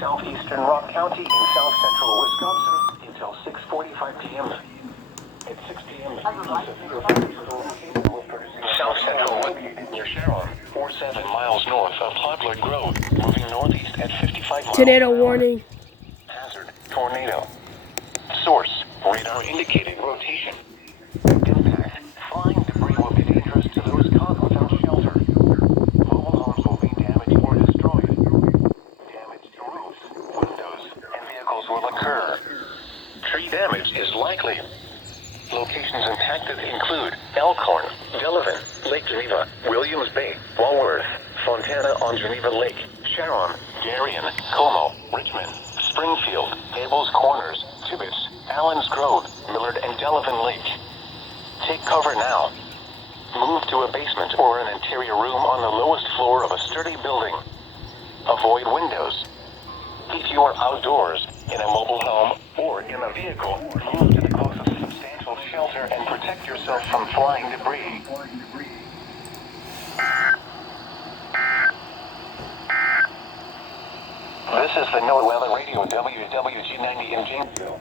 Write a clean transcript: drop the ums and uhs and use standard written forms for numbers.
southeastern Rock County in south central Wisconsin until 6:45 p.m. At 6 p.m. South central located near Sharon, 47 miles north of Poplar Grove, moving northeast at 55 miles. Tornado warning. Hazard, tornado. Source, radar indicating rotation. Impact, flying debris will be dangerous to those caught without shelter. Mobile homes will be damaged or destroyed. Damage to roofs, windows, and vehicles will occur. Tree damage is likely. Locations impacted include Elkhorn, Delavan, Lake Geneva, Williams Bay, Walworth, Fontana on Geneva Lake, Sharon, Darien, Como, Richmond, Springfield, Abels Corners, Tibbetts, Allens Grove, Millard, and Delavan Lake. Take cover now. Move to a basement or an interior room on the lowest floor of a sturdy building. Avoid windows. If you are outdoors, in a mobile home, or in a vehicle, move to the closest substantial shelter and protect yourself from flying debris. This is the NOAA Weather Radio WWG 90 in Janesville.